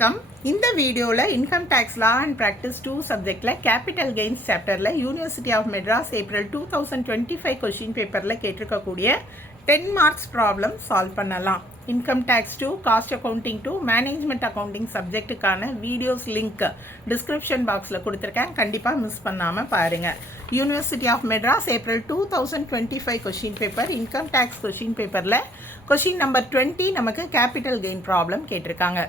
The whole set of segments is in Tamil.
வணக்கம். இந்த வீடியோவில் income tax law and practice 2 சப்ஜெக்டில் கேபிட்டல் கெயின்ஸ் சாப்டரில் university of Madras April 2025 question பேப்பரில் கேட்டிருக்கக்கூடிய 10 மார்க்ஸ் ப்ராப்ளம் சால்வ் பண்ணலாம். Income tax 2, cost accounting 2, management accounting சப்ஜெக்ட்டுக்கான வீடியோஸ் லிங்க் டிஸ்கிரிப்ஷன் பாக்ஸில் கொடுத்துருக்கேன். கண்டிப்பாக மிஸ் பண்ணாமல் பாருங்கள். University of Madras April 2025 question paper income tax question பேப்பரில் கொஷின் நம்பர் 20 நமக்கு கேபிட்டல் கெயின் ப்ராப்ளம் கேட்டிருக்காங்க.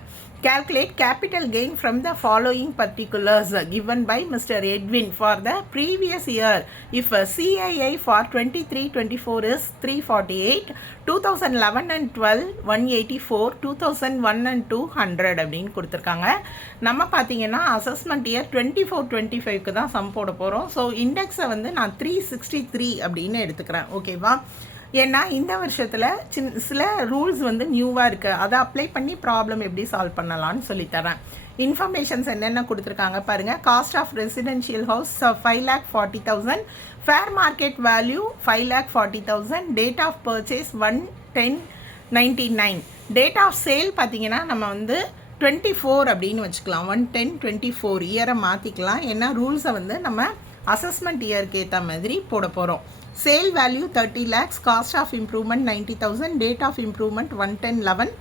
Calculate capital gain from the following particulars given by Mr. Edwin for the previous year if CII for 23-24 is 348, 2011 and 12 184, 2001 and 200 அப்படின்னு கொடுத்துருக்காங்க. நம்ம பார்த்தீங்கன்னா அசஸ்மெண்ட் இயர் 24-25க்கு தான் சம் போட போகிறோம். ஸோ இண்டெக்ஸை வந்து நான் 363 அப்படின்னு எடுத்துக்கிறேன். ஓகேவா? ஏன்னா இந்த வருஷத்தில் சில ரூல்ஸ் வந்து நியூவாக இருக்குது. அதை அப்ளை பண்ணி ப்ராப்ளம் எப்படி சால்வ் பண்ணலான்னு சொல்லித்தரேன். இன்ஃபர்மேஷன்ஸ் என்னென்ன கொடுத்துருக்காங்க பாருங்கள். Cost of residential house 5,40,000, fair market value 5,40,000, date of purchase 1/10/99, date of sale பார்த்தீங்கன்னா நம்ம வந்து 24 அப்படின்னு வச்சுக்கலாம். 1/10/24 இயரை மாற்றிக்கலாம். ஏன்னா ரூல்ஸை வந்து நம்ம அசஸ்மெண்ட் இயருக்கு ஏற்ற மாதிரி போட போகிறோம். Sale value 30 lakhs, cost of improvement 90,000, date of improvement 1/10/11,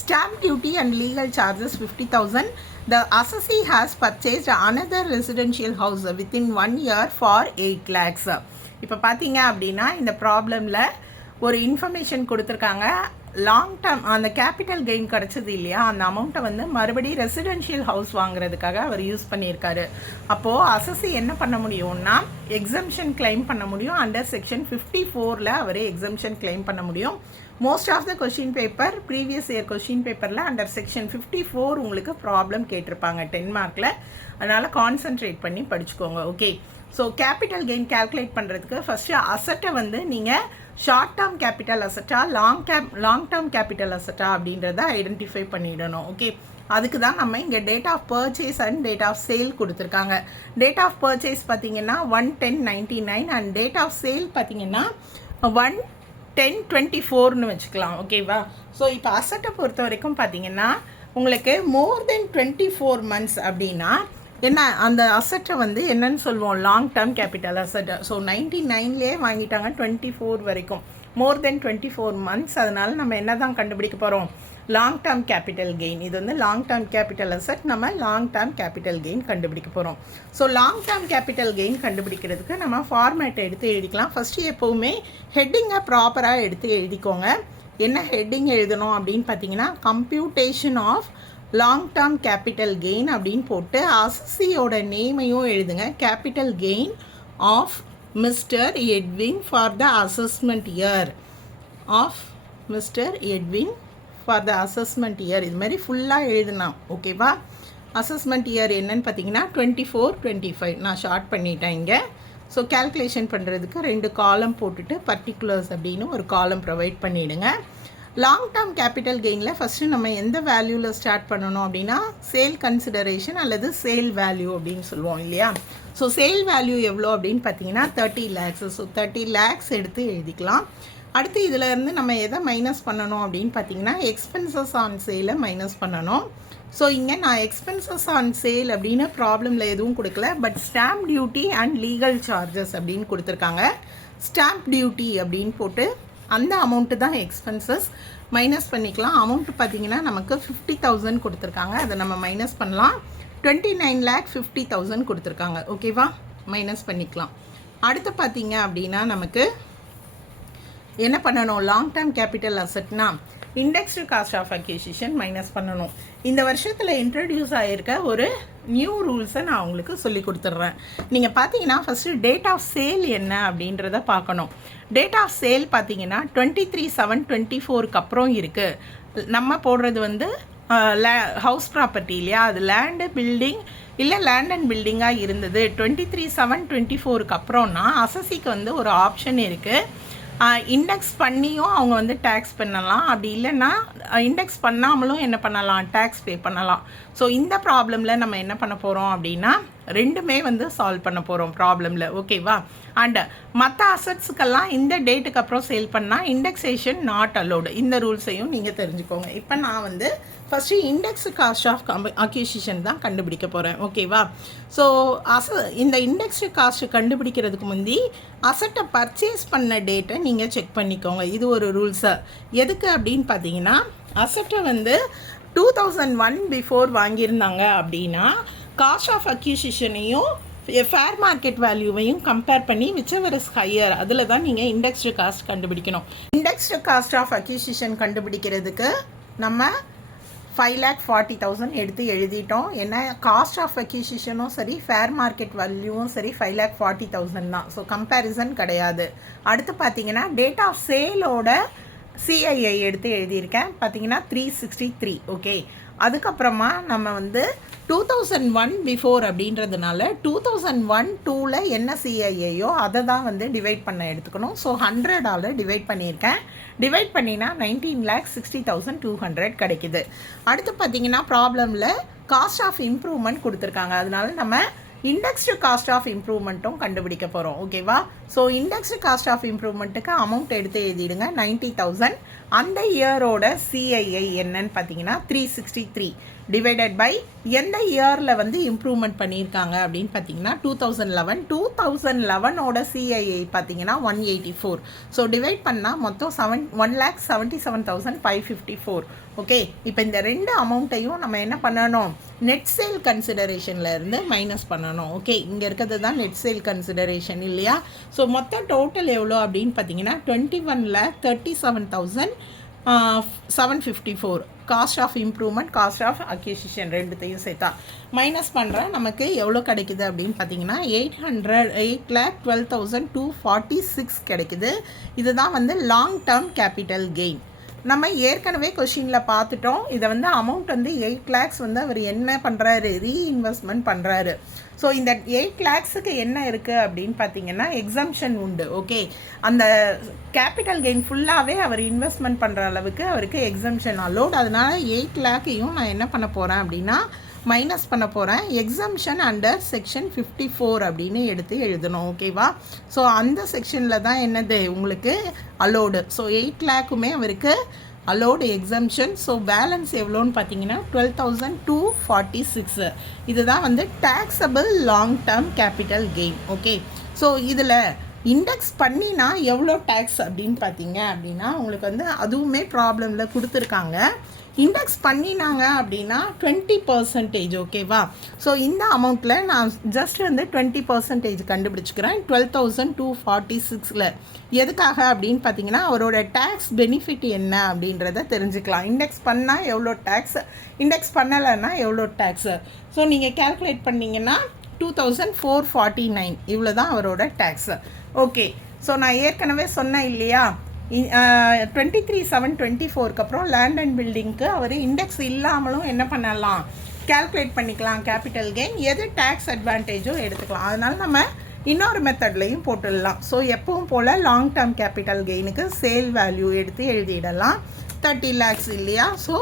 stamp duty and legal charges 50,000. The assessee has purchased another residential house within 1 year for 8 lakhs. இப்போ பார்த்தீங்க அப்படின்னா இந்த ப்ராப்ளமில் ஒரு இன்ஃபர்மேஷன் கொடுத்துருக்காங்க. லாங் டேர்ம் அந்த கேபிட்டல் கெயின் கிடச்சது இல்லையா, அந்த அமௌண்ட்டை வந்து மறுபடியும் ரெசிடென்ஷியல் ஹவுஸ் வாங்குறதுக்காக அவர் யூஸ் பண்ணியிருக்காரு. அப்போது அசஸி என்ன பண்ண முடியும்னா எக்ஸம்ஷன் கிளைம் பண்ண முடியும். அண்டர் செக்ஷன் 54ல் அவர் எக்ஸம்ஷன் கிளைம் பண்ண முடியும். Most of the question paper previous year question பேப்பரில் அண்டர் செக்ஷன் 54 உங்களுக்கு ப்ராப்ளம் கேட்டிருப்பாங்க 10 மார்க்கில். அதனால் கான்சன்ட்ரேட் பண்ணி படிச்சுக்கோங்க. Okay, so capital gain calculate பண்ணுறதுக்கு ஃபஸ்ட்டு அசட்டை வந்து நீங்கள் ஷார்ட் டேர்ம் கேபிட்டல் அசட்டா லாங் டேர்ம் கேபிட்டல் அசட்டா அப்படின்றத ஐடென்டிஃபை பண்ணிடணும். ஓகே, அதுக்கு தான் நம்ம இங்கே date of purchase and date of sale கொடுத்துருக்காங்க. டேட் ஆஃப் பர்ச்சேஸ் பார்த்தீங்கன்னா 1/10/99 அண்ட் டேட் ஆஃப் சேல் பார்த்தீங்கன்னா 1/10/24ன்னு வச்சுக்கலாம். ஓகேவா? ஸோ இப்போ அசட்டை பொறுத்த வரைக்கும் பார்த்தீங்கன்னா உங்களுக்கு மோர் தென் 24 months அப்படின்னா என்ன அந்த அசட்டை வந்து என்னன்னு சொல்லுவோம், long term capital asset. So 99லேயே வாங்கிட்டாங்க 24 வரைக்கும், மோர் தென் 24 months. அதனால நம்ம என்ன தான் கண்டுபிடிக்க போகிறோம், லாங் டேர்ம் கேபிட்டல் கெயின். இது வந்து லாங் டேர்ம் கேபிட்டல் அசட், நம்ம லாங் டேர்ம் கேபிட்டல் கெயின் கண்டுபிடிக்க போகிறோம். So long term capital gain கண்டுபிடிக்கிறதுக்கு நம்ம ஃபார்மேட்டை எடுத்து எழுதிக்கலாம். ஃபஸ்ட்டு எப்போவுமே ஹெட்டிங்கை ப்ராப்பராக எடுத்து எழுதிக்கோங்க. என்ன ஹெட்டிங் எழுதணும் அப்படின்னு பார்த்தீங்கன்னா computation of long term capital gain அப்படின்னு போட்டு அசஸியோட நேமையும் எழுதுங்க. Capital gain of mister Edwin for the assessment year, of mister Edwin for the assessment year. இது மாதிரி ஃபுல்லாக எழுதணும். ஓகேவா? அசஸ்மெண்ட் இயர் என்னன்னு பார்த்தீங்கன்னா 24-25 நான் ஷார்ட் பண்ணிட்டேன் இங்கே. ஸோ கேல்குலேஷன் பண்ணுறதுக்கு 2 காலம் போட்டுட்டு பர்டிகுலர்ஸ் அப்படின்னு ஒரு காலம் ப்ரொவைட் பண்ணிவிடுங்க. லாங் டேர்ம் கேபிட்டல் கெயினில் ஃபஸ்ட்டு நம்ம எந்த வேல்யூவில் ஸ்டார்ட் பண்ணணும் அப்படின்னா சேல் கன்சிடரேஷன் அல்லது சேல் வேல்யூ அப்படின்னு சொல்லுவோம் இல்லையா. ஸோ சேல் வேல்யூ எவ்வளோ அப்படின்னு பார்த்தீங்கன்னா 30 lakhs. ஸோ 30 lakhs எடுத்து எழுதிக்கலாம். அடுத்து இதிலேருந்து நம்ம எதை மைனஸ் பண்ணணும் அப்படின்னு பார்த்தீங்கன்னா எக்ஸ்பென்சஸ் ஆன் சேலை மைனஸ் பண்ணணும். ஸோ இங்கே நான் எக்ஸ்பென்சஸ் ஆன் சேல் அப்படின்னு ப்ராப்ளமில் எதுவும் கொடுக்கல, but stamp duty and legal charges அப்படின்னு கொடுத்துருக்காங்க. ஸ்டாம்ப் டியூட்டி அப்படின்னு போட்டு அந்த அமௌண்ட்டு தான் எக்ஸ்பென்சஸ் மைனஸ் பண்ணிக்கலாம். அமௌண்ட்டு பார்த்தீங்கன்னா நமக்கு 50,000 கொடுத்துருக்காங்க. அதை நம்ம மைனஸ் பண்ணலாம். 29,50,000 கொடுத்துருக்காங்க. ஓகேவா? மைனஸ் பண்ணிக்கலாம். அடுத்து பார்த்தீங்க அப்படின்னா நமக்கு என்ன பண்ணணும், லாங் டேர்ம் கேபிட்டல் அசட்னா indexed cost of acquisition minus பண்ணணும். இந்த வருஷத்தில் இன்ட்ரடியூஸ் ஆகியிருக்க ஒரு நியூ ரூல்ஸை நான் உங்களுக்கு சொல்லி கொடுத்துட்றேன். நீங்கள் பார்த்தீங்கன்னா ஃபஸ்ட்டு டேட் ஆஃப் சேல் என்ன அப்படின்றத பார்க்கணும். டேட் ஆஃப் சேல் பார்த்தீங்கன்னா 23/7/24க்கு அப்புறம் இருக்குது. நம்ம போடுறது வந்து ஹவுஸ் ப்ராப்பர்ட்டி இல்லையா, அது லேண்டு பில்டிங் இல்லை லேண்ட் அண்ட் பில்டிங்காக இருந்தது 23/7/24க்கு அப்புறம்னா அசஸிக்கு வந்து ஒரு ஆப்ஷன் இருக்குது. இண்டெக்ஸ் பண்ணியும் அவங்க வந்து டேக்ஸ் பண்ணலாம், அப்படி இல்லைன்னா இண்டெக்ஸ் பண்ணாமலும் என்ன பண்ணலாம், டேக்ஸ் பே பண்ணலாம். ஸோ இந்த ப்ராப்ளமில் நம்ம என்ன பண்ண போகிறோம் அப்படின்னா ரெண்டுமே வந்து சால்வ் பண்ண போகிறோம் ப்ராப்ளமில். ஓகேவா? அண்ட் மற்ற அசட்ஸுக்கெல்லாம் இந்த டேட்டுக்கு அப்புறம் சேல் பண்ணால் இண்டெக்ஸேஷன் நாட் அலோடு. இந்த ரூல்ஸையும் நீங்கள் தெரிஞ்சுக்கோங்க. இப்போ நான் வந்து first index cost of acquisition தான் கண்டுபிடிக்க போகிறேன். ஓகேவா? ஸோ இந்த இண்டெக்ஸ் காஸ்ட் கண்டுபிடிக்கிறதுக்கு முந்தி அசட்டை பர்ச்சேஸ் பண்ண டேட்டை நீங்கள் செக் பண்ணிக்கோங்க. இது ஒரு ரூல்ஸு. எதுக்கு அப்படின்னு பார்த்தீங்கன்னா, அசட்டை வந்து 2001 பிஃபோர் வாங்கியிருந்தாங்க அப்படின்னா காஸ்ட் ஆஃப் அக்யூசிஷனையும் ஃபேர் மார்க்கெட் வேல்யூவையும் கம்பேர் பண்ணி விச்செவர் இஸ் ஹையர், அதில் தான் நீங்கள் இண்டெக்ஸ்டு காஸ்ட் கண்டுபிடிக்கணும். இண்டெக்ஸ்டு காஸ்ட் ஆஃப் அக்யூசிஷன் கண்டுபிடிக்கிறதுக்கு நம்ம 5,40,000 எடுத்து எழுதிட்டோம். ஏன்னா காஸ்ட் ஆஃப் அக்யூசிஷனும் சரி ஃபேர் மார்க்கெட் வேல்யூவும் சரி 5,40,000 தான். ஸோ கம்பேரிசன் கிடையாது. அடுத்து பார்த்தீங்கன்னா டேட் ஆஃப் சேலோட சிஐஐ எடுத்து எழுதியிருக்கேன். பார்த்தீங்கன்னா 363. ஓகே, அதுக்கப்புறமா நம்ம வந்து 2001 பிஃபோர் அப்படின்றதுனால 2001-2ல் என்ன சிஐஐயோ அதை தான் வந்து டிவைட் பண்ண எடுத்துக்கணும். ஸோ 100ஆல் டிவைட் பண்ணியிருக்கேன். டிவைட் பண்ணினா 19,60,200 கிடைக்குது. அடுத்து பார்த்தீங்கன்னா ப்ராப்ளமில் காஸ்ட் ஆஃப் இம்ப்ரூவ்மெண்ட் கொடுத்துருக்காங்க. அதனால நம்ம இண்டெக்ஸ்டு காஸ்ட் ஆஃப் இம்ப்ரூவ்மெண்ட்டும் கண்டுபிடிக்க போகிறோம். ஓகேவா? ஸோ இண்டெக்ஸ்டு காஸ்ட் ஆஃப் இம்ப்ரூவ்மெண்ட்டுக்கு அமௌண்ட் எடுத்து எழுதிடுங்க 90,000. அந்த இயரோட சிஐஐ என்னன்னு பார்த்தீங்கன்னா 363 டிவைடட் பை எந்த இயரில் வந்து இம்ப்ரூவ்மெண்ட் பண்ணியிருக்காங்க அப்படின்னு பார்த்தீங்கன்னா 2011. 2011ஓட சிஐஐ பார்த்தீங்கன்னா 184. ஸோ டிவைட் பண்ணால் மொத்தம் 1,77,554. ஓகே, இப்போ இந்த ரெண்டு அமௌண்ட்டையும் நம்ம என்ன பண்ணணும், நெட் சேல் கன்சிடரேஷனில் இருந்து மைனஸ் பண்ணணும். ஓகே, இங்கே இருக்கிறது தான் நெட் சேல் கன்சிடரேஷன் இல்லையா? ஸோ மொத்த டோட்டல் எவ்வளோ அப்படின்னு பார்த்தீங்கன்னா 21,37,754. Cost of improvement, cost of acquisition ரெண்டுத்தையும் சேர்த்தா மைனஸ் பண்ணுறேன். நமக்கு எவ்வளோ கிடைக்குது அப்படின்னு பார்த்தீங்கன்னா 8,12,246 கிடைக்குது. இதுதான் வந்து லாங் டேர்ம் கேபிட்டல் கெயின். நம்ம ஏற்கனவே கொஷினில் பார்த்துட்டோம். இதை வந்து அமௌண்ட் வந்து 8 lakhs வந்து அவர் என்ன பண்ணுறாரு, ரீஇன்வெஸ்ட்மெண்ட் பண்ணுறாரு. ஸோ இந்த 8 lakhsக்கு என்ன இருக்குது அப்படின்னு பார்த்தீங்கன்னா எக்ஸம்ஷன் உண்டு. ஓகே, அந்த கேபிட்டல் கெயின் ஃபுல்லாகவே அவர் இன்வெஸ்ட்மெண்ட் பண்ணுற அளவுக்கு அவருக்கு எக்ஸம்ஷன் அலோட். அதனால் 8 lakhையும் நான் என்ன பண்ண போகிறேன் அப்படின்னா மைனஸ் பண்ண போகிறேன். எக்ஸம்ஷன் அண்டர் செக்ஷன் 54 அப்படின்னு எடுத்து எழுதணும். ஓகேவா? ஸோ அந்த செக்ஷனில் தான் என்னது உங்களுக்கு அலோடு. ஸோ 8 lakhுமே அவருக்கு அலோடு எக்ஸம்ஷன். ஸோ பேலன்ஸ் எவ்வளோன்னு பார்த்தீங்கன்னா 12,246. இதுதான் வந்து taxable long term capital gain. Okay, so இதில் இண்டெக்ஸ் பண்ணினா எவ்வளோ டேக்ஸ் அப்படின்னு பார்த்தீங்க அப்படின்னா உங்களுக்கு வந்து அதுவுமே ப்ராப்ளமில் கொடுத்துருக்காங்க. இண்டெக்ஸ் பண்ணினாங்க அப்படின்னா 20%. ஓகேவா? ஸோ இந்த அமௌண்ட்டில் நான் ஜஸ்ட் வந்து 20% கண்டுபிடிச்சிக்கிறேன் 12,246ல். எதுக்காக அப்படின்னு பார்த்தீங்கன்னா அவரோட டேக்ஸ் பெனிஃபிட் என்ன அப்படின்றத தெரிஞ்சுக்கலாம். இண்டெக்ஸ் பண்ணால் எவ்வளோ டேக்ஸ், இண்டெக்ஸ் பண்ணலைன்னா எவ்வளோ டேக்ஸு. ஸோ நீங்கள் கேல்குலேட் பண்ணிங்கன்னா 2,449 இவ்வளோ தான் அவரோட டேக்ஸு. ஓகே, ஸோ நான் ஏற்கனவே சொன்னேன் இல்லையா, 23/7/24 அப்புறம் லேண்ட் அண்ட் பில்டிங்க்கு அவர் இண்டெக்ஸ் இல்லாமலும் என்ன பண்ணலாம், கேல்குலேட் பண்ணிக்கலாம் கேபிட்டல் கெயின். எது டேக்ஸ் அட்வான்டேஜோ எடுத்துக்கலாம். அதனால் நம்ம இன்னொரு மெத்தட்லையும் போட்டுடலாம். ஸோ எப்பவும் போல் லாங் டேர்ம் கேபிட்டல் கெயினுக்கு சேல் வேல்யூ எடுத்து எழுதிடலாம். 30 lakhs இல்லையா? ஸோ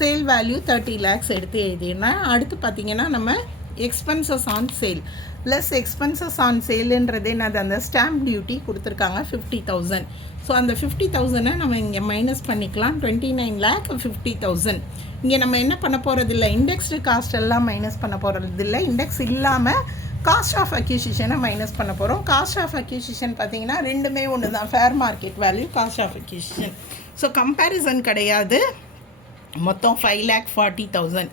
சேல் வேல்யூ 30 lakhs எடுத்து எழுதிடலாம். அடுத்து பார்த்திங்கன்னா நம்ம expenses on sale plus expenses on சேலுன்றது என்னது, அந்த ஸ்டாம்ப் டியூட்டி கொடுத்துருக்காங்க 50,000. ஸோ அந்த 50,000 நம்ம இங்கே மைனஸ் பண்ணிக்கலாம். 29,50,000. இங்கே நம்ம என்ன பண்ண போகிறதில்ல, இண்டெக்ஸ்டு காஸ்ட் எல்லாம் மைனஸ் பண்ண போகிறதில்ல. இண்டெக்ஸ் இல்லாமல் காஸ்ட் ஆஃப் அக்யூசிஷனை மைனஸ் பண்ண போகிறோம். காஸ்ட் ஆஃப் அக்யூசிஷன் பார்த்தீங்கன்னா ரெண்டுமே ஒன்று தான், fair market value, cost of acquisition. So comparison கிடையாது. மொத்தம் 5,40,000.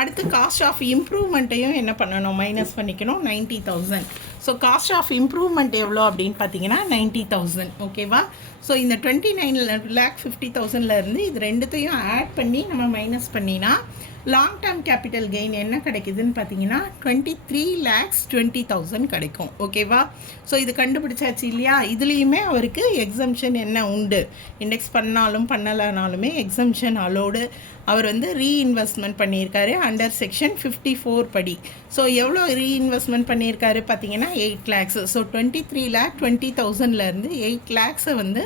அடுத்து காஸ்ட் ஆஃப் இம்ப்ரூவ்மெண்ட்டையும் என்ன பண்ணணும், மைனஸ் பண்ணிக்கணும் 90,000. ஸோ காஸ்ட் ஆஃப் இம்ப்ரூவ்மெண்ட் எவ்வளோ அப்படின்னு பார்த்தீங்கன்னா 90,000. ஓகேவா? ஸோ இந்த 29,50,000லேருந்து இது ரெண்டுத்தையும் ஆட் பண்ணி நம்ம மைனஸ் பண்ணினா லாங் டேர்ம் கேபிட்டல் கெயின் என்ன கிடைக்குதுன்னு பார்த்தீங்கன்னா 23,20,000 கிடைக்கும். ஓகேவா? ஸோ இது கண்டுபிடிச்சாச்சு இல்லையா? இதுலேயுமே அவருக்கு எக்ஸம்ஷன் என்ன உண்டு, இண்டெக்ஸ் பண்ணாலும் பண்ணலைனாலுமே எக்ஸம்ஷன் அலோடு. அவர் வந்து ரீஇன்வெஸ்ட்மெண்ட் பண்ணியிருக்காரு அண்டர் செக்ஷன் 54 படி. ஸோ எவ்வளோ ரீஇன்வெஸ்ட்மெண்ட் பண்ணியிருக்காரு பார்த்தீங்கன்னா 8 lakhs. ஸோ 23,20,000லேருந்து 8 lakhs வந்து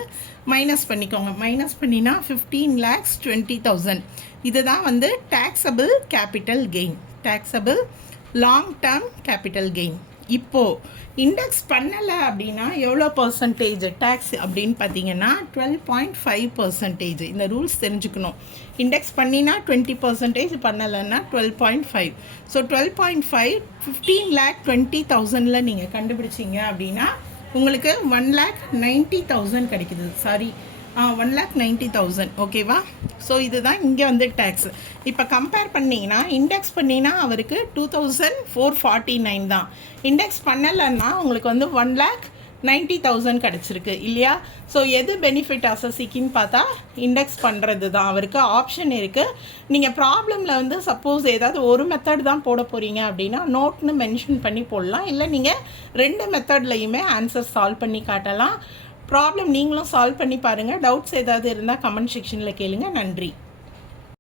மைனஸ் பண்ணிக்கோங்க. மைனஸ் பண்ணினா 15,20,000. இதுதான் வந்து taxable capital gain, taxable long term capital gain. இப்போது இண்டெக்ஸ் பண்ணலை அப்படின்னா எவ்வளோ பர்சன்டேஜ் டேக்ஸ் அப்படின்னு பார்த்தீங்கன்னா 12.5%. இந்த ரூல்ஸ் தெரிஞ்சுக்கணும். இண்டெக்ஸ் பண்ணினா 20%, பண்ணலைன்னா 12.5. ஸோ 12.5 15,20,000 நீங்கள் கண்டுபிடிச்சிங்க அப்படின்னா உங்களுக்கு 1,90,000 கிடைக்குது. சாரி, 1,90,000. ஓகேவா? ஸோ இதுதான் இங்கே வந்து டேக்ஸ். இப்போ கம்பேர் பண்ணிங்கன்னா இண்டெக்ஸ் பண்ணிங்கன்னா அவருக்கு 2,449 தான். இண்டெக்ஸ் பண்ணலைன்னா உங்களுக்கு வந்து 1,90,000 கிடச்சிருக்கு இல்லையா? ஸோ எது பெனிஃபிட் அசஸிக்குன்னு பார்த்தா இண்டெக்ஸ் பண்ணுறது தான். அவருக்கு ஆப்ஷன் இருக்குது. நீங்கள் ப்ராப்ளமில் வந்து சப்போஸ் ஏதாவது ஒரு மெத்தட் தான் போட போகிறீங்க அப்படின்னா நோட்னு மென்ஷன் பண்ணி போடலாம். இல்லை நீங்கள் 2 மெத்தட்லையுமே ஆன்சர் சால்வ் பண்ணி காட்டலாம். ப்ராப்ளம் நீங்களும் சால்வ் பண்ணி பாருங்கள். டவுட்ஸ் ஏதாவது இருந்தால் கமெண்ட் செக்ஷனில் கேளுங்க. நன்றி.